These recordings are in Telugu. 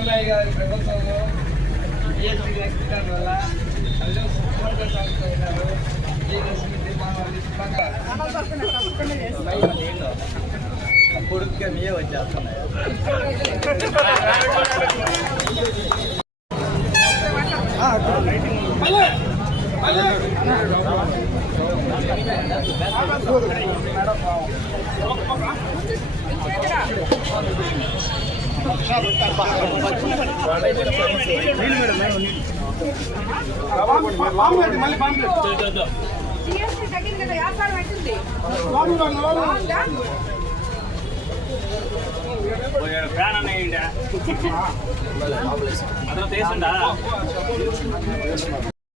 సిద్ధరామయ్య గారి ప్రభుత్వంలో ఏపీ వ్యక్తిదాని వల్ల అందరూ సుఖంగా సాగుతున్నారు కొడుకు మీయే వచ్చేస్తున్నాయి జిఎస్టీ తగ్గింది కదా వ్యాపారం అవుతుంది ఫ్యాన్ అన్నయ్యండి అతను తీసుండా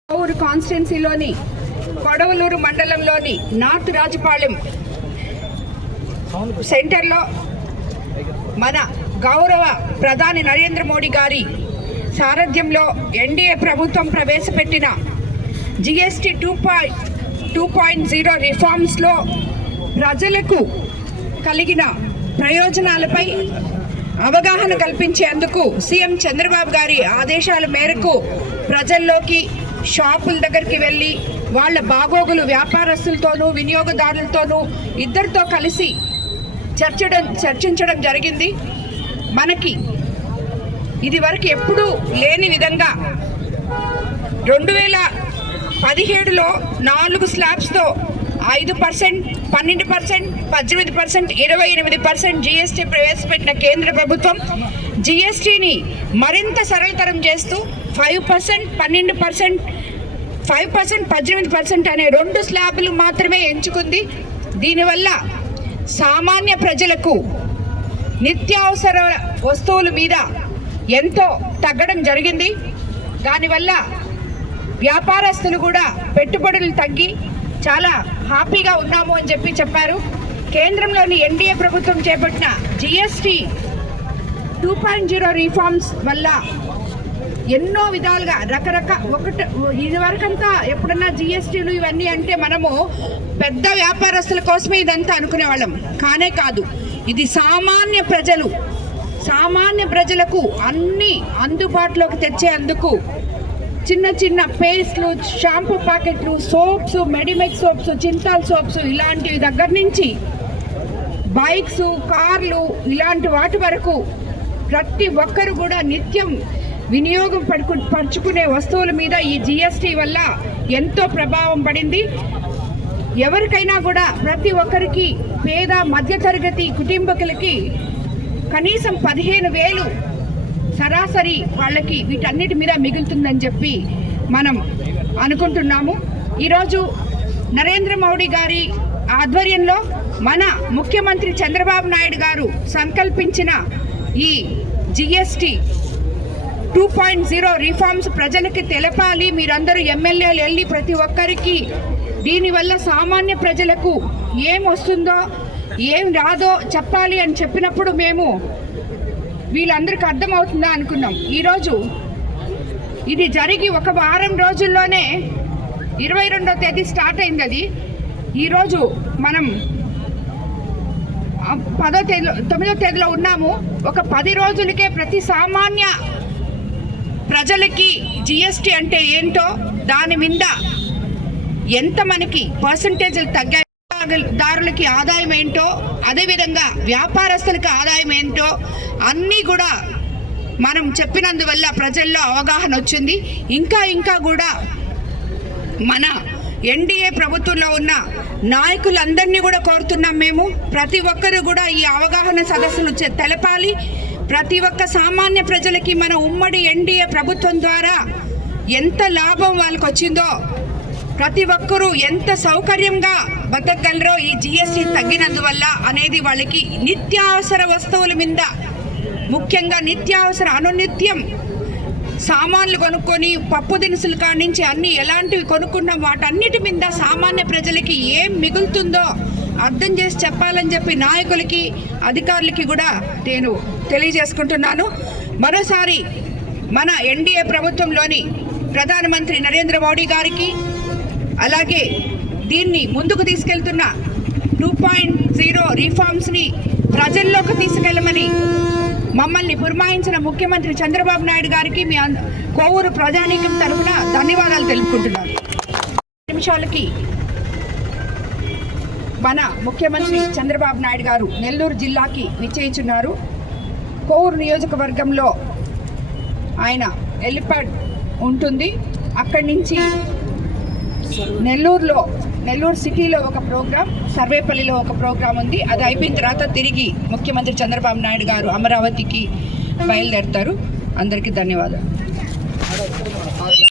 ఊరు కాన్స్టిట్యున్సీలోని కొడవలూరు మండలంలోని నార్త్ రాజపాళెం సెంటర్లో మన గౌరవ ప్రధాని నరేంద్ర మోడీ గారి సారథ్యంలో ఎన్డీఏ ప్రభుత్వం ప్రవేశపెట్టిన GST two point two point zero రిఫార్మ్స్లో ప్రజలకు కలిగిన ప్రయోజనాలపై అవగాహన కల్పించేందుకు సీఎం చంద్రబాబు గారి ఆదేశాల మేరకు ప్రజల్లోకి షాపుల దగ్గరికి వెళ్ళి వాళ్ళ బాగోగులు వ్యాపారస్తులతోనూ వినియోగదారులతోనూ ఇద్దరితో కలిసి చర్చడం చర్చించడం జరిగింది. మనకి ఇది వరకు ఎప్పుడూ లేని విధంగా రెండు వేల పదిహేడులో నాలుగు స్లాబ్స్తో ఐదు పర్సెంట్ పన్నెండు పర్సెంట్ పద్దెనిమిది పర్సెంట్ ఇరవై ఎనిమిది పర్సెంట్ జీఎస్టీ ప్రవేశపెట్టిన కేంద్ర ప్రభుత్వం జీఎస్టీని మరింత సరళతరం చేస్తూ ఫైవ్ పర్సెంట్ పన్నెండు పర్సెంట్ ఫైవ్ పర్సెంట్ పద్దెనిమిది పర్సెంట్ అనే రెండు స్లాబులు మాత్రమే ఎంచుకుంది. దీనివల్ల సామాన్య ప్రజలకు నిత్యావసర వస్తువుల మీద ఎంతో తగ్గడం జరిగింది. దానివల్ల వ్యాపారస్తులు కూడా పెట్టుబడులు తగ్గి చాలా హ్యాపీగా ఉన్నాము అని చెప్పి చెప్పారు. కేంద్రంలోని ఎన్డీఏ ప్రభుత్వం చేపట్టిన GST two point zero reforms వల్ల ఎన్నో విధాలుగా రకరకాల ఒకటి ఇదివరకంతా ఎప్పుడన్నా జిఎస్టీలు ఇవన్నీ అంటే మనము పెద్ద వ్యాపారస్తుల కోసమే ఇదంతా అనుకునేవాళ్ళం. కానే కాదు. ఇది సామాన్య ప్రజలు. సామాన్య ప్రజలకు అన్ని అందుబాటులోకి తెచ్చేందుకు చిన్న చిన్న పేస్ట్లు షాంపూ ప్యాకెట్లు soaps Medimix soaps Chintal soaps ఇలాంటివి దగ్గర నుంచి బైక్స్ కార్లు ఇలాంటి వాటి వరకు ప్రతి ఒక్కరు కూడా నిత్యం వినియోగం పడుకు పరుచుకునే వస్తువుల మీద ఈ జిఎస్టీ వల్ల ఎంతో ప్రభావం పడింది. ఎవరికైనా కూడా ప్రతి ఒక్కరికి పేద మధ్యతరగతి కుటుంబకులకి కనీసం పదిహేను వేలు సరాసరి వాళ్ళకి వీటన్నిటి మీద మిగులుతుందని చెప్పి మనం అనుకుంటున్నాము. ఈరోజు నరేంద్ర మోడీ గారి ఆధ్వర్యంలో మన ముఖ్యమంత్రి చంద్రబాబు నాయుడు గారు సంకల్పించిన ఈ GST two point zero reforms ప్రజలకి తెలపాలి. మీరందరూ ఎమ్మెల్యేలు వెళ్ళి ప్రతి ఒక్కరికి దీనివల్ల సామాన్య ప్రజలకు ఏం వస్తుందో ఏం రాదో చెప్పాలి అని చెప్పినప్పుడు మేము వీళ్ళందరికీ అర్థమవుతుందా అనుకున్నాం. ఈరోజు ఇది జరిగి ఒక వారం రోజుల్లోనే ఇరవై రెండో తేదీ స్టార్ట్ అయింది అది. ఈరోజు మనం పదో తేదీలో తొమ్మిదో తేదీలో ఉన్నాము. ఒక పది రోజులకే ప్రతి సామాన్య ప్రజలకి జిఎస్టీ అంటే ఏంటో దాని మీద ఎంత మనకి పర్సంటేజ్లు తగ్గాయి దారులకి ఆదాయం ఏంటో అదేవిధంగా వ్యాపారస్తులకి ఆదాయం ఏంటో అన్నీ కూడా మనం చెప్పినందువల్ల ప్రజల్లో అవగాహన వచ్చింది. ఇంకా ఇంకా కూడా మన ఎన్డీఏ ప్రభుత్వంలో ఉన్న నాయకులందరినీ కూడా కోరుతున్నాం మేము. ప్రతి ఒక్కరు కూడా ఈ అవగాహన సదస్సును తెలపాలి. ప్రతి ఒక్క సామాన్య ప్రజలకి మన ఉమ్మడి ఎన్డీఏ ప్రభుత్వం ద్వారా ఎంత లాభం వాళ్ళకి వచ్చిందో ప్రతి ఒక్కరూ ఎంత సౌకర్యంగా బతకగలరో ఈ జిఎస్టీ తగ్గినందువల్ల అనేది వాళ్ళకి నిత్యావసర వస్తువుల మీద ముఖ్యంగా నిత్యావసర అనునిత్యం సామాన్లు కొనుక్కొని పప్పు దినుసులు కానించి నుంచి అన్ని ఎలాంటివి కొనుక్కున్నాం వాటన్నిటి మీద సామాన్య ప్రజలకి ఏం మిగులుతుందో అర్థం చేసి చెప్పాలని చెప్పి నాయకులకి అధికారులకి కూడా నేను తెలియజేసుకుంటున్నాను. మరోసారి మన ఎన్డీఏ ప్రభుత్వంలోని ప్రధానమంత్రి నరేంద్ర మోడీ గారికి అలాగే దీన్ని ముందుకు తీసుకెళ్తున్న టూ పాయింట్ జీరో రీఫార్మ్స్ని ప్రజల్లోకి తీసుకెళ్ళమని మమ్మల్ని పురమాయించిన ముఖ్యమంత్రి చంద్రబాబు నాయుడు గారికి మీ కోవూరు ప్రజానీకం తరఫున ధన్యవాదాలు తెలుపుకుంటున్నాను. నిమిషాలకి మన ముఖ్యమంత్రి చంద్రబాబు నాయుడు గారు నెల్లూరు జిల్లాకి విచ్చేయించున్నారు కోవూరు నియోజకవర్గంలో ఆయన ఎలిపాడ్ ఉంటుంది. అక్కడి నుంచి నెల్లూరులో నెల్లూరు సిటీలో ఒక ప్రోగ్రాం సర్వేపల్లిలో ఒక ప్రోగ్రాం ఉంది. అది అయిపోయిన తర్వాత తిరిగి ముఖ్యమంత్రి చంద్రబాబు నాయుడు గారు అమరావతికి బయలుదేరుతారు. అందరికీ ధన్యవాదాలు.